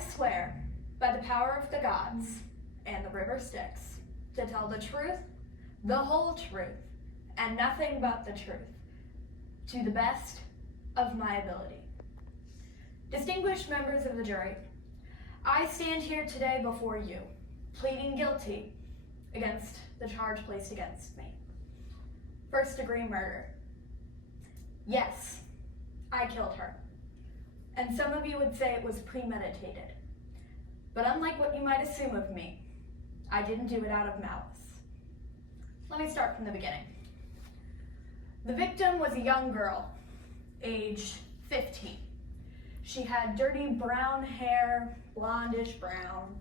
swear, by the power of the gods and the river Styx, to tell the truth, the whole truth, and nothing but the truth, to the best of my ability. Distinguished members of the jury, I stand here today before you, pleading guilty against the charge placed against me. First-degree murder. Yes, I killed her. And some of you would say it was premeditated. But unlike what you might assume of me, I didn't do it out of malice. Let me start from the beginning. The victim was a young girl, aged 15. She had dirty brown hair, blondish brown,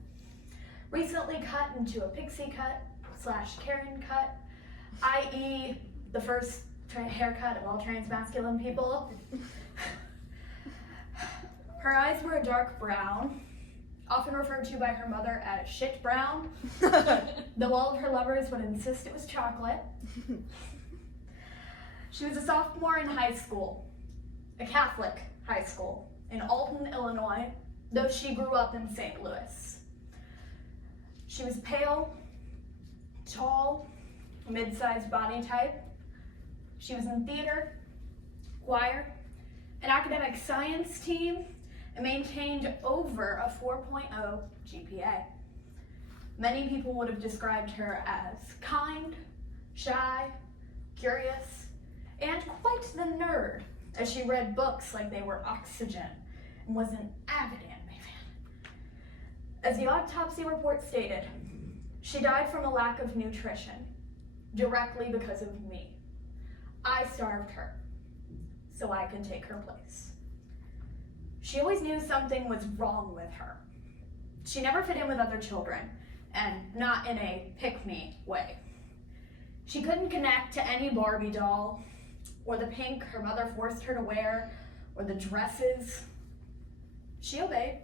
recently cut into a pixie cut / Karen cut, i.e. the first haircut of all transmasculine people. Her eyes were a dark brown, often referred to by her mother as shit brown, though all of her lovers would insist it was chocolate. She was a sophomore in high school, a Catholic high school in Alton, Illinois, though she grew up in St. Louis. She was pale, tall, mid-sized body type. She was in theater, choir, an academic science team, and maintained over a 4.0 GPA. Many people would have described her as kind, shy, curious, and quite the nerd, as she read books like they were oxygen and was an avid anime fan. As the autopsy report stated, she died from a lack of nutrition, directly because of me. I starved her, so I could take her place. She always knew something was wrong with her. She never fit in with other children, and not in a pick-me way. She couldn't connect to any Barbie doll, or the pink her mother forced her to wear, or the dresses. She obeyed.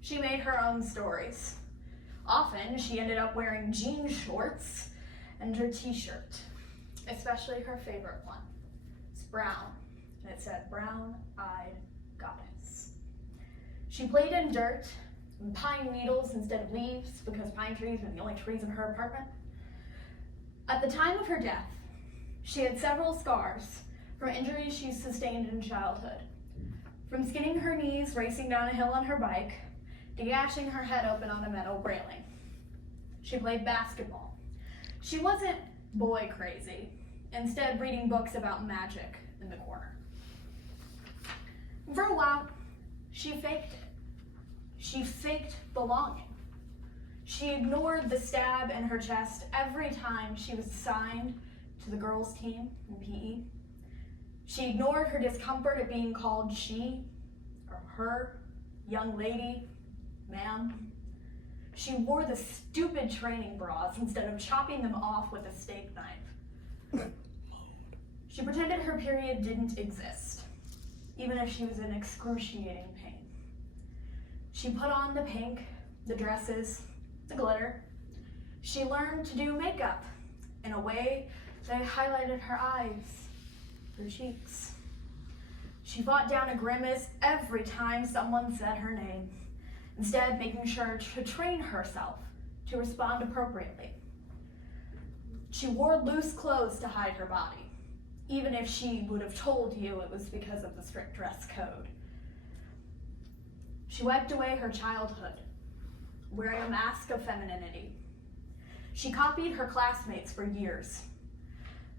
She made her own stories. Often, she ended up wearing jean shorts and her t-shirt, especially her favorite one. It's brown, and it said, "Brown-eyed goddess." She played in dirt and pine needles instead of leaves because pine trees were the only trees in her apartment. At the time of her death, she had several scars from injuries she sustained in childhood, from skinning her knees racing down a hill on her bike to gashing her head open on a metal railing. She played basketball. She wasn't boy crazy, instead reading books about magic in the corner. For a while, she faked it. She faked belonging. She ignored the stab in her chest every time she was assigned to the girls' team in PE. She ignored her discomfort at being called she, or her, young lady, ma'am. She wore the stupid training bras instead of chopping them off with a steak knife. She pretended her period didn't exist, even if she was in excruciating pain. She put on the pink, the dresses, the glitter. She learned to do makeup in a way that highlighted her eyes, her cheeks. She fought down a grimace every time someone said her name, instead making sure to train herself to respond appropriately. She wore loose clothes to hide her body, even if she would have told you it was because of the strict dress code. She wiped away her childhood, wearing a mask of femininity. She copied her classmates for years.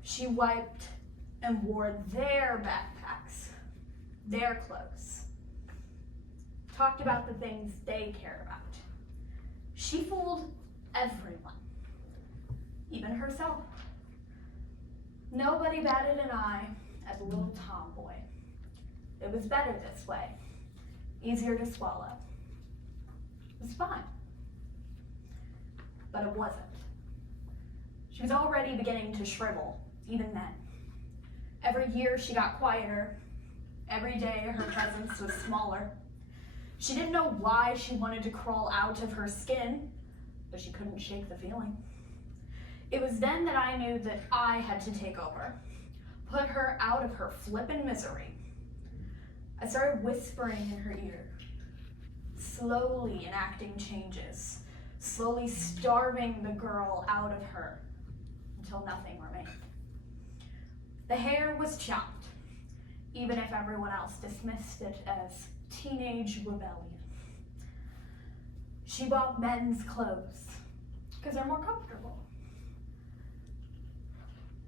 She wiped and wore their backpacks, their clothes, talked about the things they cared about. She fooled everyone, even herself. Nobody batted an eye at the little tomboy. It was better this way, easier to swallow. It was fine, but it wasn't. She was already beginning to shrivel, even then. Every year she got quieter. Every day her presence was smaller. She didn't know why she wanted to crawl out of her skin, but she couldn't shake the feeling. It was then that I knew that I had to take over, put her out of her flippin' misery. I started whispering in her ear, slowly enacting changes, slowly starving the girl out of her until nothing remained. The hair was chopped, even if everyone else dismissed it as teenage rebellion. She bought men's clothes because they're more comfortable.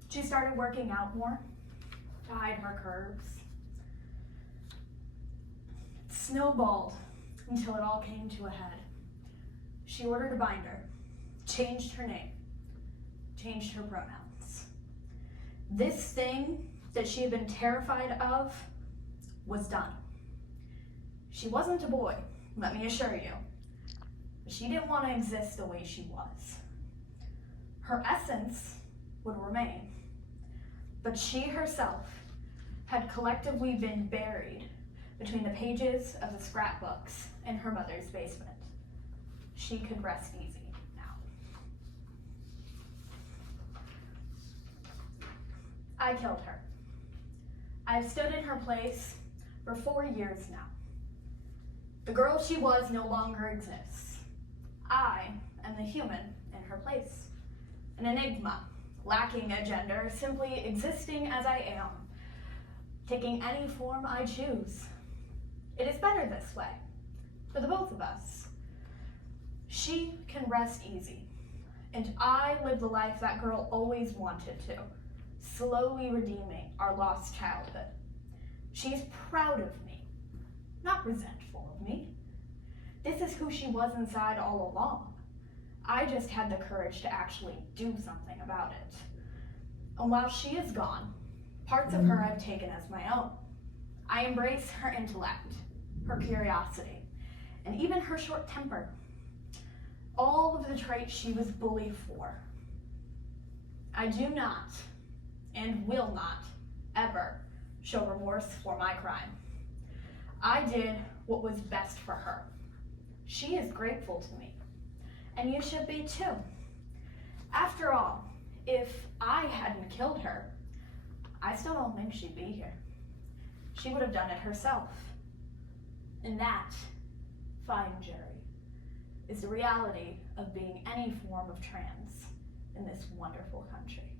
She started working out more to hide her curves. It snowballed until it all came to a head. She ordered a binder, changed her name, changed her pronouns. This thing that she had been terrified of was done. She wasn't a boy, let me assure you. She didn't want to exist the way she was. Her essence would remain, but she herself had collectively been buried between the pages of the scrapbooks in her mother's basement. She could rest easy now. I killed her. I've stood in her place for 4 years now. The girl she was no longer exists. I am the human in her place, an enigma, lacking a gender, simply existing as I am, taking any form I choose. It is better this way, for the both of us. She can rest easy, and I live the life that girl always wanted to, slowly redeeming our lost childhood. She is proud of me, not resentful of me. This is who she was inside all along. I just had the courage to actually do something about it. And while she is gone, parts of her I've taken as my own. I embrace her intellect, her curiosity, and even her short temper. All of the traits she was bullied for. I do not, and will not, ever show remorse for my crime. I did what was best for her. She is grateful to me, and you should be too. After all, if I hadn't killed her, I still don't think she'd be here. She would have done it herself. And that, fine jury, is the reality of being any form of trans in this wonderful country.